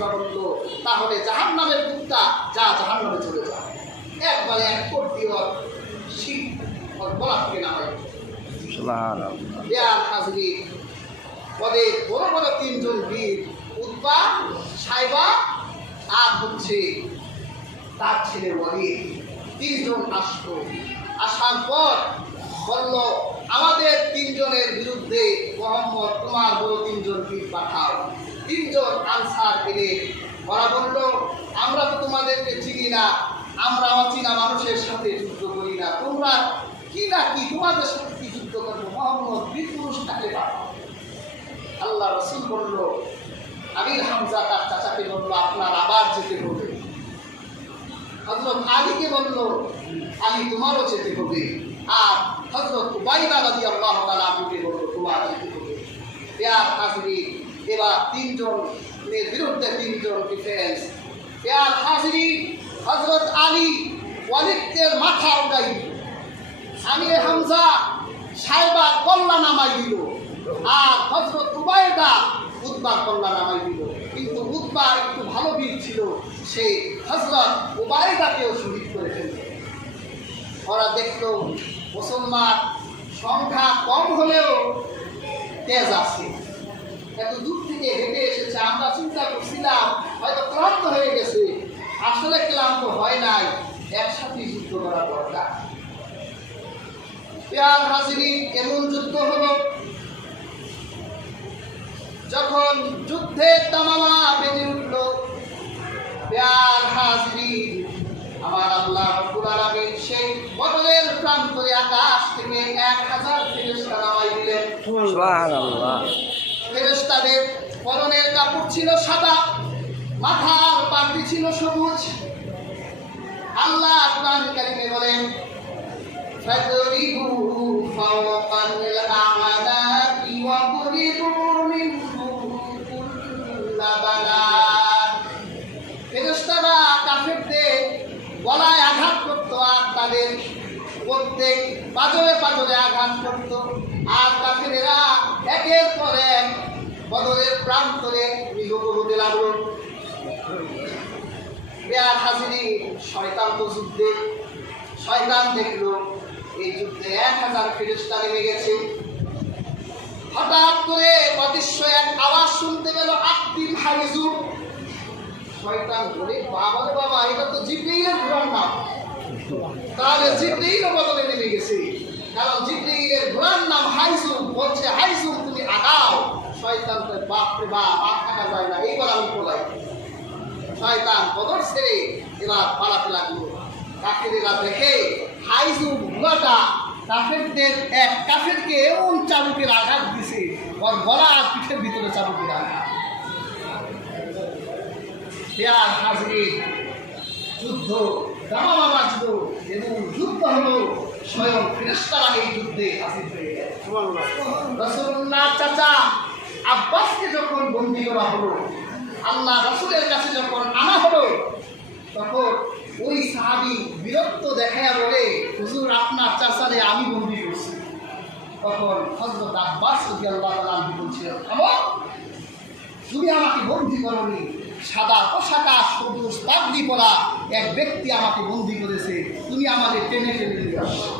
হামজা বলল তাহলে জাহান নামের কুত্তা যা জাহান নামে চলে যা একবারে এক কোট শীত থেকে দেয়ার হাজরি পদে বড় বড় তিনজন বীর সাইবা আর হচ্ছে তার ছেলে ওয়ালিদ। তিনজন আসলো আসার পর বলল আমাদের তিনজনের বিরুদ্ধে মোহাম্মদ তোমার বড় তিনজন বীর পাঠাও। তিনজন আনসার এলে ওরা বলল, আমরা তো তোমাদেরকে চিনি না, আমরা অচেনা মানুষের সাথে যুদ্ধ করি না। তোমরা কি না কি তোমাদের সাথে কি যুদ্ধ করব? মোহাম্মদ বীর পুরুষটাকে পাঠাও। আল্লাহ রসুল বলল আমির হামজা তার চাচাকে বলল, আপনার আবার যেতে হবে। হজরত আলীকে বলল, আলী তোমারও যেতে হবে। আর হজরত উবাইদা রাজি আল্লাহ তালাকে বলল, তোমার যেতে হবে। পেয়ার হাজরি এবার তিনজনের বিরুদ্ধে তিনজন ডিফেন্স পেয়ার হাজরি হজরত আলী ওয়ালিদের মাথা উড়াই। আমির হামজা সাহেবা কল্লা নামাই দিল। আর হজরত উবায়দা উদ্বার কল্লা নামাই দিল। কিন্তু উদ্বার একটু ভালো বীর ছিল, সে হজরত উবায়দাকেও শহীদ করে ফেলল। ওরা দেখল মুসলমান সংখ্যা কম হলেও তেজ আছে। এত দূর থেকে হেঁটে এসেছে, আমরা চিন্তা করছিলাম, হয়তো ক্লান্ত হয়ে গেছে। আসলে ক্লান্ত হয় নাই একসাথে যুদ্ধ করা দরকার। পেয়ার হাজিরি এমন যুদ্ধ হলো, যখন যুদ্ধের তামামা বেজে উঠল। পেয়ার হাজিরি আমার আল্লাহ রব্বুল আলামিন সেই বদলের প্রান্তরে আকাশ থেকে এক হাজার ফেরেশতা নামাই দিলেন। সুবহানাল্লাহ। পরনের কাপড় ছিল সাদা মাথার পাগড়ি ছিল সবুজ আল্লাহ কোরআন কারিমে বলেন فاضربوا فوق الأعناق واضربوا منهم كل بنان ফেরেশতারা কাফেরদের গলায় আঘাত করতো আর তাদের প্রত্যেক পাজরে পাজরে আঘাত করতো আর কাফেরেরা একের পর এক বদরের প্রান্তরে নিহত হতে লাগল। বেয়ার হাজিরি শয়তান তো যুদ্ধে। শয়তান দেখল এই যুদ্ধে এক হাজার ফেরেস্তা নেমে গেছে। হঠাৎ করে অদৃশ্য এক আওয়াজ শুনতে পেল আত্মিম হারিজুর শয়তান বলে, বাবা বাবা, এটা তো জিব্রিলের ঘোড়ার নাম। তাহলে জিব্রিল বদলে নেমে গেছে। কারণ জিব্রিলের ঘোড়ার নাম হাইজুম বলছে হাইজুম তুমি আগাও শয়তান তো বাপ আর থাকা যায় না এইবার আমি পলাই শয়তান বদর ছেড়ে এবার পালাতে লাগল। কাফেরেরা দেখে কাফেরদের এক কাফেরকে এমন চাবুকের আঘাত দিছে ওর গলা আর পিঠের ভিতরে চাবুকের আঘাত। পেয়ার হাজরি যুদ্ধ দামামা বাঁচল এবং যুদ্ধ হলো স্বয়ং ফেরেস্তারা এই যুদ্ধে হাজির হয়ে চাচা আব্বাসকে যখন বন্দি করা হলো, আল্লাহ রসুলের কাছে যখন আনা হলো, তখন ওই সাহাবি বিরক্ত দেখায় বলে, হুজুর, আপনার চাচারে আমি বন্দি করছি। তখন হজরত আব্বাস যদি আল্লাহ তালা বলছিলেন আমার তুমি আমাকে বন্দি করনি। সাদা পোশাকা সবুজ পাগড়ি পরা এক ব্যক্তি আমাকে বন্দি করেছে। তুমি আমাদের টেনে টেনে নিয়ে আসো।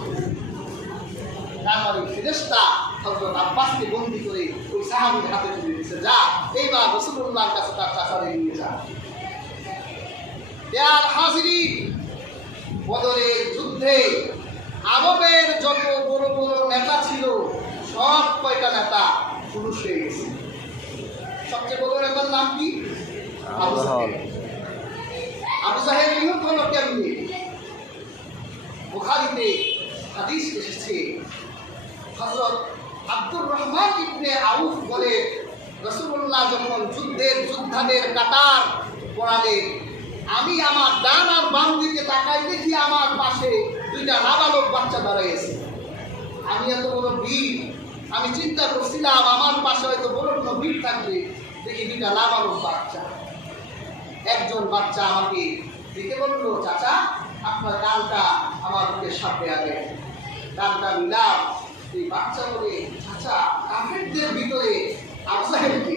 তারপরে ফেরেস্তা হজরত আব্বাসকে বন্দি করে ওই সাহাবির হাতে তুলে দিয়েছে। যা এইবার রসুল্লাহর কাছে তার চাচারে নিয়ে যা। পেয়ার হাজিরি। বদরের যুদ্ধে আরবের যত বড় বড় নেতা ছিল সব কয়টা নেতা পুরুষ হয়ে গেছে। সবচেয়ে বড় নেতার নাম কি? আবু জাহেল নিহত হলো কেমনি? বুখারিতে হাদিস এসেছে হজরত আব্দুর রহমান ইবনে আউফ বলে রসুল্লাহ যখন যুদ্ধের যোদ্ধাদের কাতার পড়ালে আমি আমার ডান আর বাম দিকে তাকাই দেখি আমার পাশে দুইটা নাবালক বাচ্চা দাঁড়াইছে আমি এত বড় বীর, আমি চিন্তা করছিলাম আমার পাশে হয়তো বড় কোনো বীর থাকবে, দেখি দুইটা নাবালক বাচ্চা। একজন বাচ্চা আমাকে দেখে বলল, চাচা, আপনার গানটা আমার বুকে সাপে আগে। গানটা মিলাম এই বাচ্চা বলে চাচা কাফেরদের ভিতরে আবসাহেবকে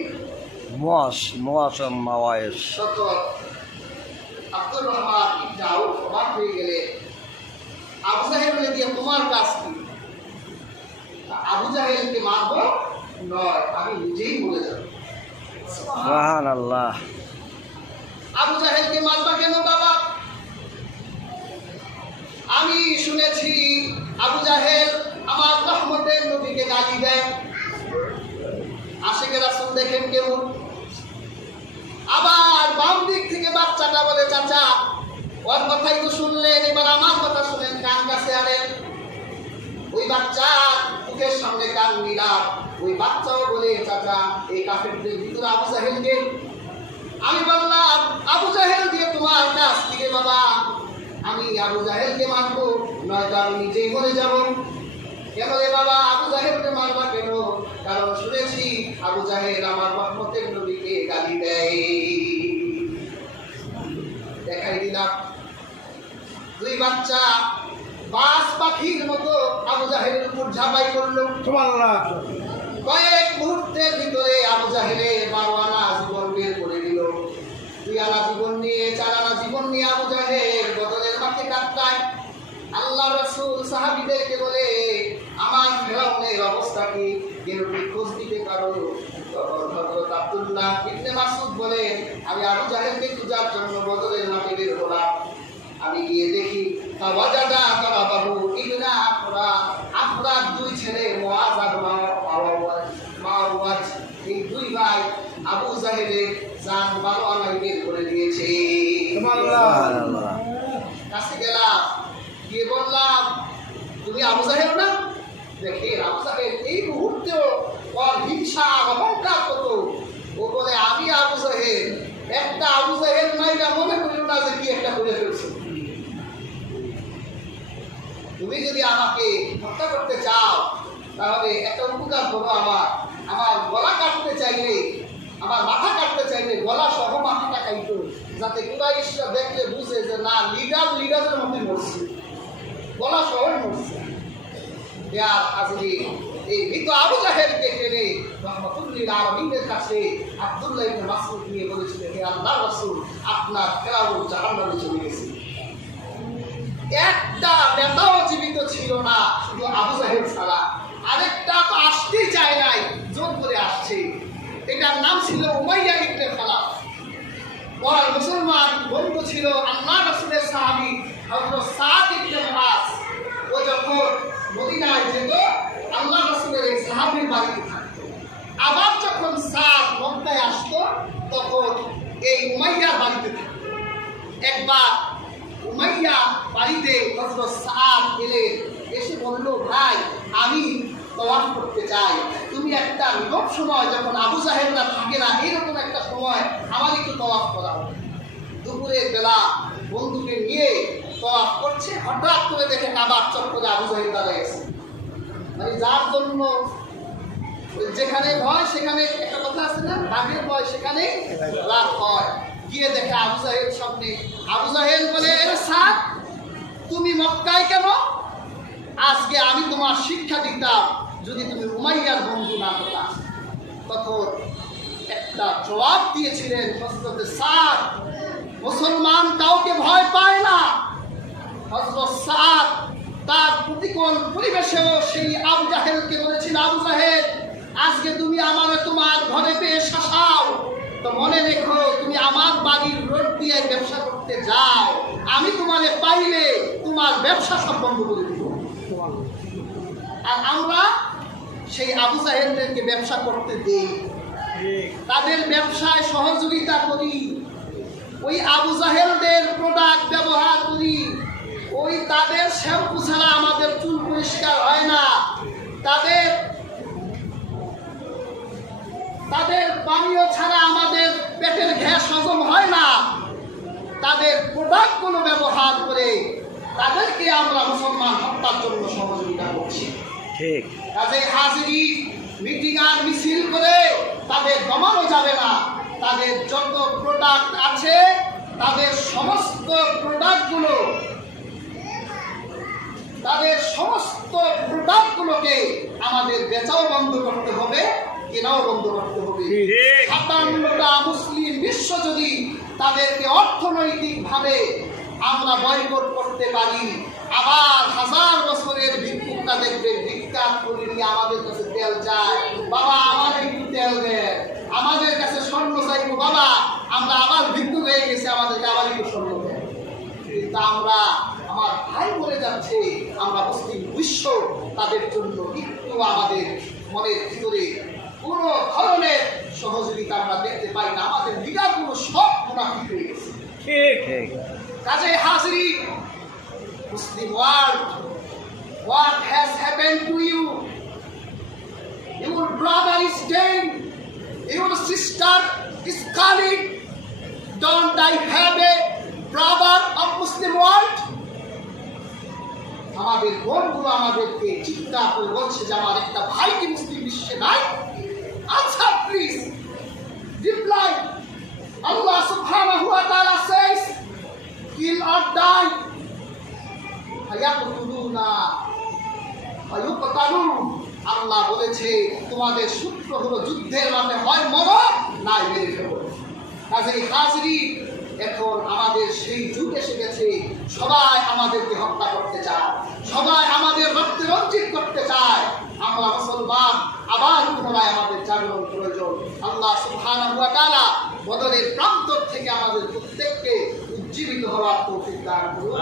মোয়াস মোয়াসম মাওয়ায়েস ডক্টর আব্দুর রহমান ইবনে আউফ অবাক হয়ে গেলে। আবু জাহেল দিয়ে তোমার কাজ কি? আবু জাহেলকে মারব নয় আমি নিজেই বলে যাব সুবহান আল্লাহ আবু জাহেলকে মারবা কেন বাবা? আমি শুনেছি আবু জাহেল আমার রহমতের নবীকে গালি দেয়। আশেকের রাসুল দেখেন কেমন? আবার বাম দিক থেকে বাচ্চাটা বলে, চাচা, ওর কথাই তো শুনলেন, এবার আমার কথা শুনেন, কান কাছে আনেন। ওই বাচ্চা মুখের সামনে কান মিলাম ওই বাচ্চাও বলে, চাচা, এই কাফেরদের ভিতরে আবু জাহেলকে আমি বললাম, আবু জাহেল দিয়ে তোমার কাজ কি বাবা? আমি আবু জাহেলকে মারবো, নয়তো আমি নিজেই মরে যাব। কেন রে বাবা আবু জাহেলকে মারবা কেন? কারণ শুনেছি আবু জাহেল আমার রহমতের নবীকে গালি দেয়। দেখাই দিলাম। দুই বাচ্চা বাস পাখির মতো আবু জাহেলের উপর ঝাঁপাই করল কয়েক মুহূর্তের ভিতরে আবু জাহেলের বারো আনা জীবন বের করে দিল দুই আনা জীবন নিয়ে চার আনা জীবন নিয়ে আবু জাহেল বদলের মাঠে কাটতায় আল্লাহ রসুল সাহাবিদেরকে বলে আমার ফেরাউনের অবস্থা কি খোঁজ দিতে পারো। তখন আব্দুল্লাহ ইবনে মাসুদ বলে আমি আবু জাহেলকে খোঁজার জন্য বদলের মাঠে বের হলাম। আমি গিয়ে দেখি ওয়াজাদা তারাবাহু ইবনা আফরা আফরা দুই ছেলে মুআজ আর মাওয়াজ মাওয়াজ এই দুই ভাই আবু জাহেলের জান বারো আনাই বের করে দিয়েছে। কাছে গেলাম গিয়ে বললাম তুমি আবু জাহেল না দেখে আবু জাহেল এই মুহূর্তেও ওর হিংসা অহংকার কত ও বলে আমি আবু জাহেল একটা আবু জাহেল নাই না মনে করিল না যে কি একটা করে ফেলছে তুমি যদি আমাকে হত্যা করতে চাও, তাহলে একটা উপকার করো আমার। আমার গলা কাটতে চাইলে, আমার মাথা কাটতে চাইলে গলা সহ মাথাটা কাইতো যাতে কুরাইশরা দেখলে বুঝে যে না, লিডার লিডারের মধ্যে মরছে। গলা সহ মরছে। ইয়ার হাজরি, এই মৃত আবু জাহেলকে টেনে রহমতুল্লিল আলমিনের কাছে আব্দুল্লাহ মাসউদ নিয়ে বলেছিলেন, হে আল্লাহ রাসূল, আপনার ফেরাউন জাহান্নামে চলে গেছে। একটা নেতাও জীবিত ছিল না, শুধু আবু জাহেল ছাড়া। আরেকটা তো আসতেই চায় নাই, জোর করে আসছে। এটার নাম ছিল উমাইয়া ইবনে খালাফ। ওর মুসলমান, বন্ধু ছিল আল্লাহ রাসূলের সাহাবী, হযরত সাদ ইবনে মুআজ। ও যখন মদিনায় যেত আল্লাহ রাসূলের এই সাহাবীর বাড়িতে থাকতো। আবার যখন সাদ মক্কায় আসতো, তখন এই উমাইয়ার বাড়িতে থাকতো। একবার উমাইয়া বাড়িতে হযরত সাদ এলেন এসে বলল, ভাই, আমি তওয়াফ করতে চাই। তুমি একটা নিরব সময় যখন আবু জাহেলরা থাকে না এইরকম একটা সময় আমার একটু তওয়াফ করাও। দুপুরের বেলা বন্ধুকে নিয়ে তওয়াফ করছে, হঠাৎ করে দেখে কাবার চক্করে আবু জাহেল দাঁড়ায় গেছে। মানে যার জন্য যেখানে ভয়, সেখানে একটা কথা আছে না, বাঘের ভয় সেখানে লাভ হয়। গিয়ে দেখে আবু জাহেল সামনে, আবু জাহেল বলে এরে তুমি মক্কায় কেন? আজকে আমি তোমার শিক্ষা দিতাম যদি তুমি উমাইয়ার বন্ধু না হতা। তখন একটা জবাব দিয়েছিলেন হজরতে সাদ। মুসলমান কাউকে ভয় পায় না। হজরত সাদ তার প্রতিকূল পরিবেশেও সেই আবু জাহেলকে বলেছিল, আবু জাহেল আজকে তুমি আমার তোমার ঘরে পেয়ে শাসাও। তো মনে রেখো, তুমি আমার বাড়ির রোড দিয়ে ব্যবসা করতে যাও। আমি তোমারে পাইলে তোমার ব্যবসা সব বন্ধ করে দিব। আর আমরা সেই আবু জাহেলদেরকে ব্যবসা করতে দেই। তাদের ব্যবসায় সহযোগিতা করি। ওই আবু জাহেলদের প্রোডাক্ট ব্যবহার করি। ওই তাদের শ্যাম্পু ছাড়া আমাদের চুল পরিষ্কার হয় না। তাদের তাদের পানীয় ছাড়া আমাদের পেটের গ্যাস হজম হয় না। তাদের প্রোডাক্টগুলো ব্যবহার করে তাদেরকে আমরা মুসলমান হত্যার জন্য সহযোগিতা করছি। ঠিক। কাজে হাজিরি মিটিং আর মিছিল করে তাদের দমানো যাবে না। তাদের যত প্রোডাক্ট আছে তাদের সমস্ত প্রোডাক্টগুলো তাদের সমস্ত প্রোডাক্টগুলোকে আমাদের বেচাও বন্ধ করতে হবে। কেনাও বন্ধ করতে হবে সাতান্নটা মুসলিম বিশ্ব যদি তাদেরকে অর্থনৈতিকভাবে আমরা বয়কট করতে পারি আবার হাজার বছরের ভিক্ষুকটা দেখবে ভিক্ষা করে নিয়ে আমাদের কাছে তেল চায়। বাবা আমার একটু তেল দেন আমাদের কাছে স্বর্ণ চাইব বাবা। আমরা আবার ভিক্ষুক হয়ে গেছে আমাদেরকে আবার একটু স্বর্ণ দেন। কিন্তু আমরা আমার ভাই বলে যাচ্ছে আমরা মুসলিম বিশ্ব তাদের জন্য একটু আমাদের মনের ভিতরে কোনো ধরনের সহযোগিতা আমরা দেখতে পাই না। আমাদের লিডারগুলো সব মুনাফিক হয়ে গেছে। কাজে হাজরি মুসলিম world what has happened to you? Your brother is dead your sister is calling don't I have a brother of Muslim world? আমাদের বোনগুলো আমাদেরকে চিৎকার করে বলছে যে আমার একটা ভাই কি মুসলিম বিশ্বে নাই। আচ্ছা প্লিজ রিপ্লাই আল্লাহ সুবহানাহু ওয়া তাআলা says, kill or die ফায়াকুতুলুনা ফায়ুকতালুন আল্লাহ বলেছে, তোমাদের সূত্র হলো যুদ্ধের মাঠে হয় মরো না মেরে ফেলো কাজেই হাজরি এখন আমাদের সেই যুগ এসে গেছে। সবাই আমাদেরকে হত্যা করতে চায়। সবাই আমাদের রক্তে রঞ্জিত করতে চায়। আমরা মুসলমান আবার পুনরায় আমাদের জাগরণ প্রয়োজন। আল্লাহ সুহান বদলের প্রান্তর থেকে আমাদের প্রত্যেককে উজ্জীবিত হওয়ার প্রতি তার করুন।